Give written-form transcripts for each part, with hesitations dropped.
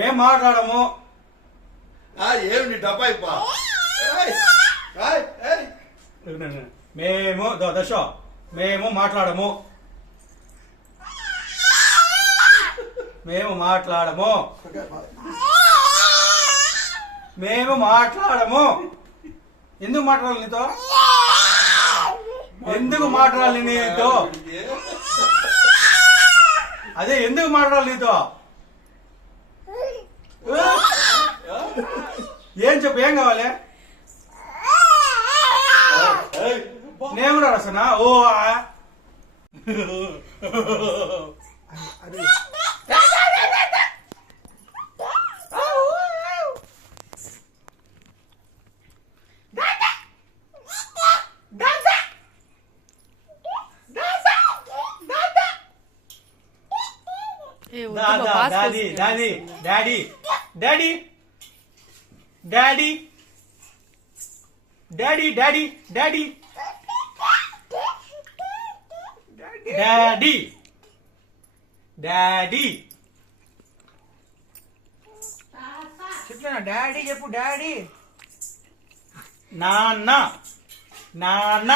మేము మాట్లాడము. ఏమి డబ్బాయిపా మేము దశ మేము మాట్లాడము. మేము మాట్లాడము. మేము మాట్లాడము. ఎందుకు మాట్లాడాలి నీతో? ఎందుకు మాట్లాడాలి నీతో? అదే ఎందుకు మాట్లాడాలి నీతో? ఏం చెప్పు, ఏం కావాలి? నేను కూడా రాసనా? ఓ daddy daddy daddy daddy daddy daddy daddy daddy daddy daddy చెప్తున్నా డాడీ చెప్పు. డాడీ నాన్న నాన్న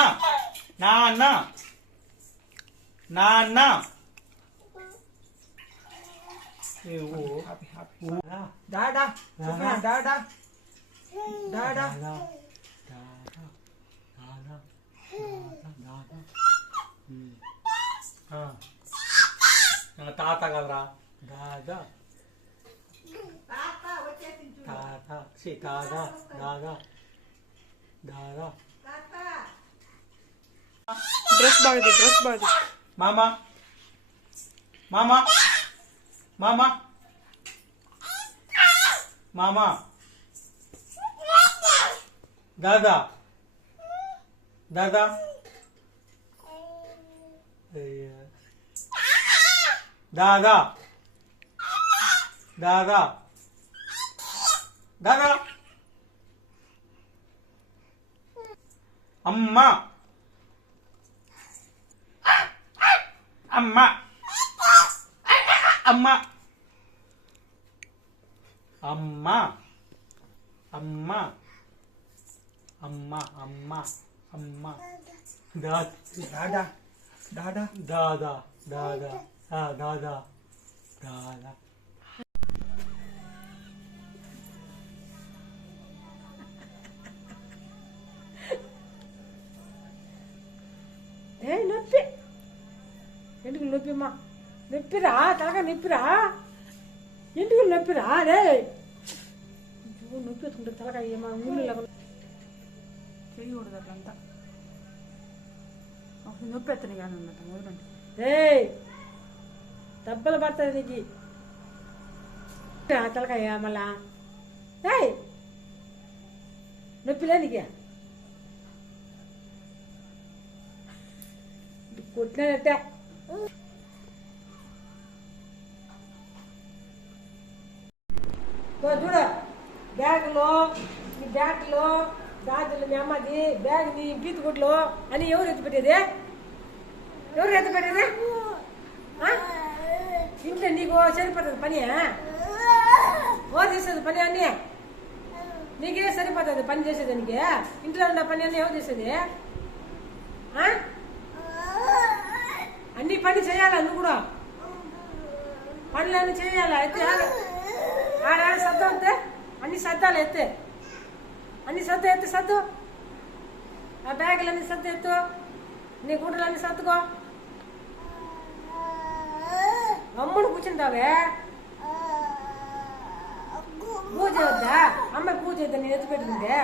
నాన్న నాన్న డాడా చెప్తున్నా. డాడా డాడా తాత కదరా దాదా తాత దాదా దాదా దాదా డ్రెస్ బాగుంది. మామా మామా మామా మామా దాదా దాదా దాదా దాదా దాదా అమ్మ అమ్మ అమ్మ అమ్మ అమ్మ అమ్మ అమ్మ అమ్మ డాడా డాడా దాదా దాదా దాదా దాదా నొప్పి ఎందుకు నొప్పిమ్మా? నొప్పిరా తలగా నొప్పిరా? ఎందుకు నొప్పిరా? రే నొప్పి వస్తుంటే తలగా ఏమా ఊళ్ళో చేయకూడదు అట్లంతా. అసలు నొప్పి ఎత్తని కానీ ఉన్నట్టు మొదలంటే రే దెబ్బలు పడుతుంది నీకు తలకాయ మళ్ళా. రే నొప్పిలే నీకు కొట్టినట్టే. చూడు బ్యాగులో నీ బ్యాగ్లో గాజులు మీ అమ్మది బ్యాగ్ నీ బీతుగుడ్లు అని ఎవరు ఎత్తిపెట్టేది? ఎవరు ఎత్తిపెట్టేది? ఇంట్లో నీకు సరిపోతుంది పని? ఓ చేసేది పని అన్నీ నీకే సరిపోతుంది పని చేసేదానికి. ఇంట్లో ఉన్న పని అన్నీ ఎవరు చేసేది? అన్ని పని చేయాలా నువ్వు కూడా? పనులన్నీ చేయాలా? అయితే ఆడ సర్దు అంతే అన్ని సర్దాలు ఎత్తే అన్ని సర్దు ఎత్తే సర్దు. ఆ బ్యాగులన్నీ సర్దు ఎత్తు. నీ గుండెలన్నీ సర్దుకో. అమ్మను కూర్చుంటావే పూజ వద్దా? అమ్మాయి పూజ వద్దా? నేను ఎత్తి పెట్టుకుంటే